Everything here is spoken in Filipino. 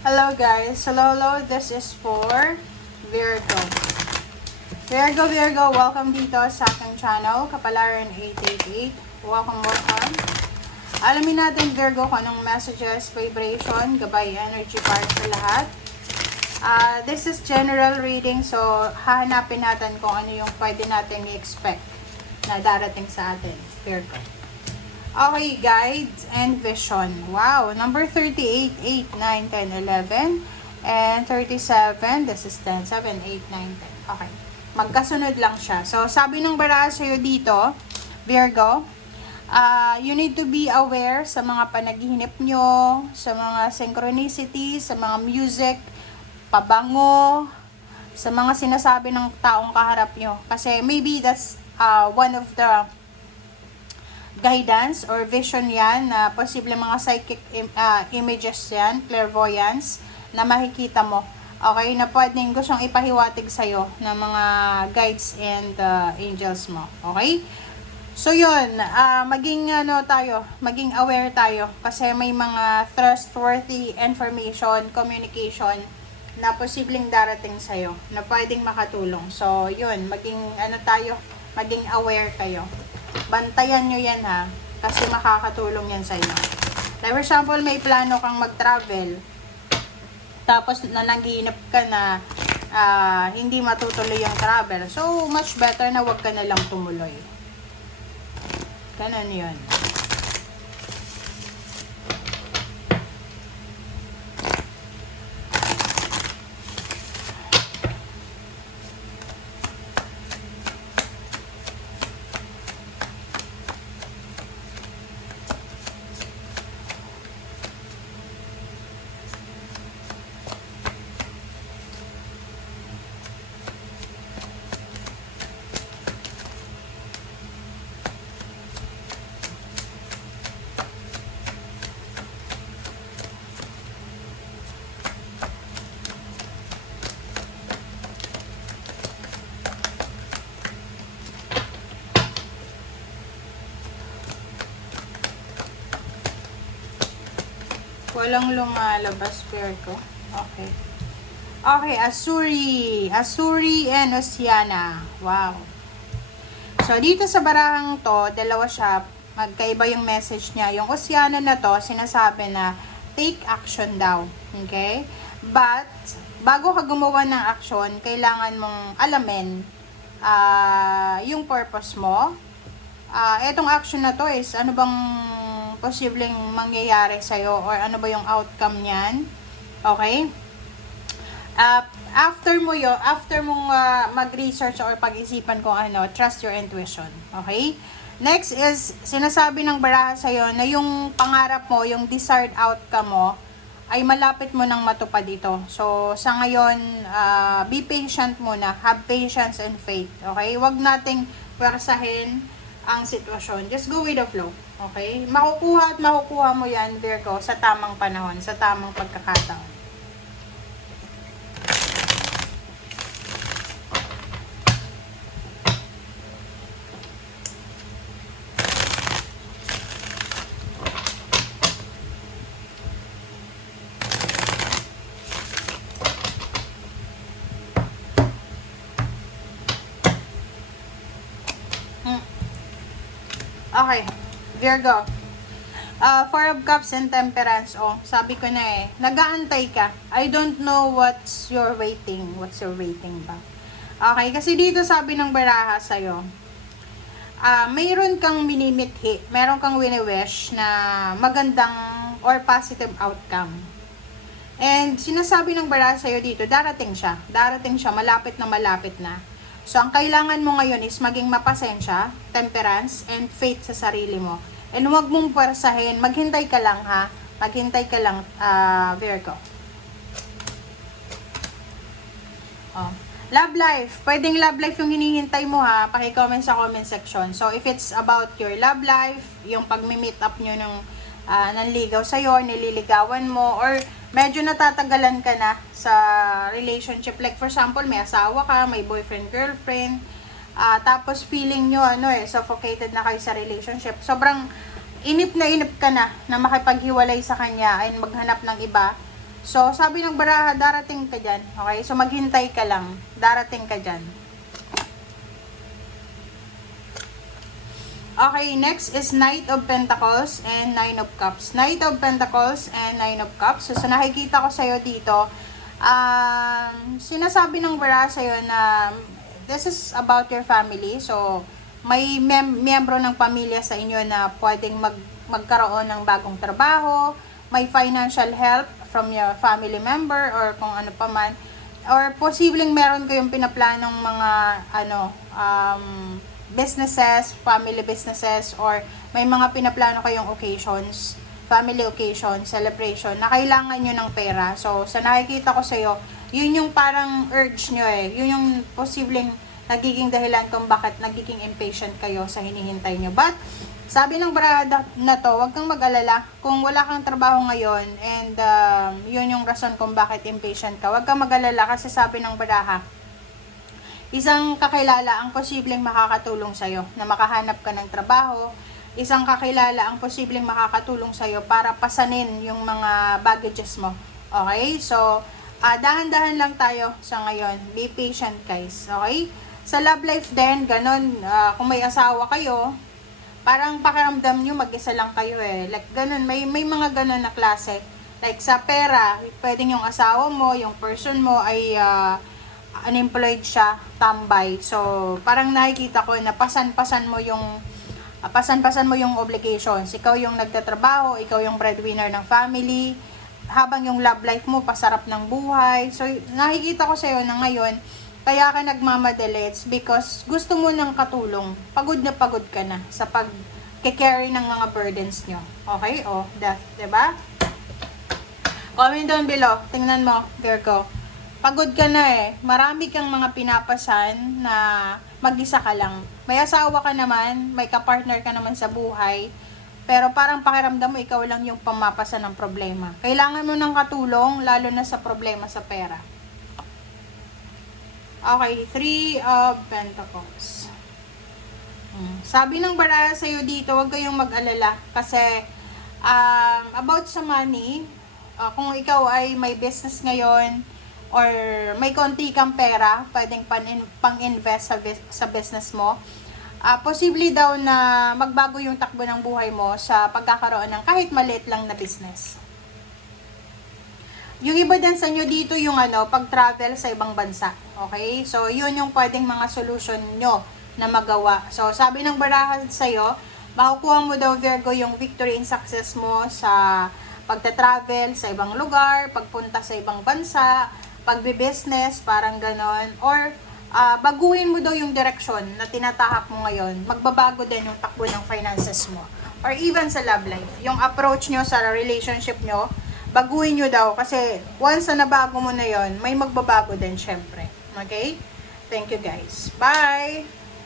Hello guys, hello, this is for Virgo. Virgo, welcome dito sa aking channel, Kapalaran 888. Welcome. Alamin natin Virgo kung anong messages, vibration, gabay, energy para sa lahat. This is general reading, so hahanapin natin kung ano yung pwede natin i-expect na darating sa atin, Virgo. Okay, guides and vision. Wow, number 38, 8, 9, 10, 11, and 37. This is 10, 7, 8, 9, 10. Okay, magkasunod lang siya. So, sabi ng baraha sa'yo dito, Virgo, you need to be aware sa mga panaginip nyo, sa mga synchronicity, sa mga music, pabango, sa mga sinasabi ng taong kaharap nyo. Kasi maybe that's one of the guidance or vision yan na posible mga psychic images yan, clairvoyance na makikita mo. Okay, na pwedeng gustong ipahiwatig sa'yo ng mga guides and angels mo. Okay? So yun, maging aware tayo kasi may mga trustworthy information, communication na posibleng darating sa'yo na pwedeng makatulong. So yun, maging aware kayo. Bantayan nyo yan ha, kasi makakatulong yan sa inyo. Like for example, may plano kang mag-travel, tapos nananginip ka na hindi matutuloy yung travel. So, much better na wag ka na lang tumuloy. Ganun yun. Walang lumalabas, Virgo. Okay. Okay, Asuri and Oceana. Wow. So, dito sa barahang to, dalawa siya. Magkaiba yung message niya. Yung Oceana na to, sinasabi na take action daw. Okay? But, bago ka gumawa ng action, kailangan mong alamin yung purpose mo. Etong action na to is, ano bang posibleng mangyayari sa'yo or ano ba yung outcome niyan. Okay? After mong mag-research or pag-isipan kung ano, trust your intuition. Okay? Next is, sinasabi ng baraha sa'yo na yung pangarap mo, yung desired outcome mo, ay malapit mo nang matupad dito. So, sa ngayon, be patient muna. Have patience and faith. Okay? Huwag nating pwersahin ang sitwasyon. Just go with the flow. Okay? Makukuha mo yan, Virgo, sa tamang panahon, sa tamang pagkakataon. Okay, Virgo. Four of Cups and Temperance. Oh, sabi ko na eh. Nag-aantay ka. I don't know what's your waiting. What's your waiting ba? Okay, kasi dito sabi ng baraha sa'yo, mayroon kang minimithi. Mayroon kang wini-wish na magandang or positive outcome. And sinasabi ng baraha sa'yo dito, darating siya. Darating siya, malapit na. So, ang kailangan mo ngayon is maging mapasensya, temperance, and faith sa sarili mo. And huwag mong pwersahin. Maghintay ka lang, ha? Maghintay ka lang, Virgo. Oh. Love life. Pwedeng love life yung hinihintay mo, ha? Paki-comment sa comment section. So, if it's about your love life, yung pag-meet up nyo ng nanligaw sa'yo, nililigawan mo, or medyo natatagalan ka na sa relationship. Like for example, may asawa ka, may boyfriend, girlfriend, tapos feeling nyo, suffocated na kayo sa relationship. Sobrang inip ka na makipaghiwalay sa kanya and maghanap ng iba. So, sabi ng baraha, darating ka dyan. Okay? So, maghintay ka lang. Darating ka dyan. Okay, next is Knight of Pentacles and Nine of Cups. Knight of Pentacles and Nine of Cups. So, sa nakikita ko sa'yo dito, sinasabi ng baraha sa'yo na this is about your family. So, may miyembro ng pamilya sa inyo na pwedeng magkaroon ng bagong trabaho, may financial help from your family member or kung ano pa man, or posibleng meron kayong pinaplanong mga businesses, family businesses, or may mga pinaplano kayong occasions, family occasion, celebration, na kailangan nyo ng pera. So, sa nakikita ko sa'yo, yun yung parang urge nyo eh. Yun yung posibleng nagiging dahilan kung bakit nagiging impatient kayo sa hinihintay nyo. But, sabi ng barada na to, huwag kang mag-alala kung wala kang trabaho ngayon and yun yung rason kung bakit impatient ka. Huwag kang mag-alala kasi sabi ng baraha, isang kakilala ang posibleng makakatulong sa'yo na makahanap ka ng trabaho. Isang kakilala ang posibleng makakatulong sa'yo para pasanin yung mga baggages mo. Okay? So, dahan-dahan lang tayo sa ngayon. Be patient, guys. Okay? Sa love life din, ganun, kung may asawa kayo, parang pakiramdam nyo, mag-isa lang kayo eh. Like, ganun, may mga ganun na klase. Like, sa pera, pwedeng yung asawa mo, yung person mo ay unemployed siya, tambay. So, parang nakikita ko na pasan-pasan mo yung obligations. Ikaw yung nagtatrabaho, ikaw yung breadwinner ng family, habang yung love life mo, pasarap ng buhay. So, nakikita ko sa'yo na ngayon, kaya ka nagmamadali, it's because gusto mo ng katulong. Pagod na pagod ka na sa pag-carry ng mga burdens nyo. Okay? O, diba? Comment down below. Tingnan mo, Virgo. Pagod ka na eh. Marami kang mga pinapasan na mag-isa ka lang. May asawa ka naman, may kapartner ka naman sa buhay, pero parang pakiramdam mo, ikaw lang yung pamapasan ng problema. Kailangan mo ng katulong, lalo na sa problema sa pera. Okay, Three of Pentacles. Sabi ng baraha sa'yo dito, huwag kayong mag-alala. Kasi, about sa money, kung ikaw ay may business ngayon, or may konti kang pera, pwedeng pang-invest sa business mo, posible daw na magbago yung takbo ng buhay mo sa pagkakaroon ng kahit maliit lang na business. Yung iba din sa inyo dito yung pag-travel sa ibang bansa. Okay? So, yun yung pwedeng mga solution nyo na magawa. So, sabi ng baraha sa'yo, makukuha mo daw, Virgo, yung victory and success mo sa pagta-travel sa ibang lugar, pagpunta sa ibang bansa, pagbe-business, parang ganon. Or, baguhin mo daw yung direksyon na tinatahak mo ngayon. Magbabago din yung takbo ng finances mo. Or even sa love life. Yung approach nyo sa relationship nyo, baguhin nyo daw. Kasi once na nabago mo na yon, may magbabago din syempre. Okay? Thank you guys. Bye!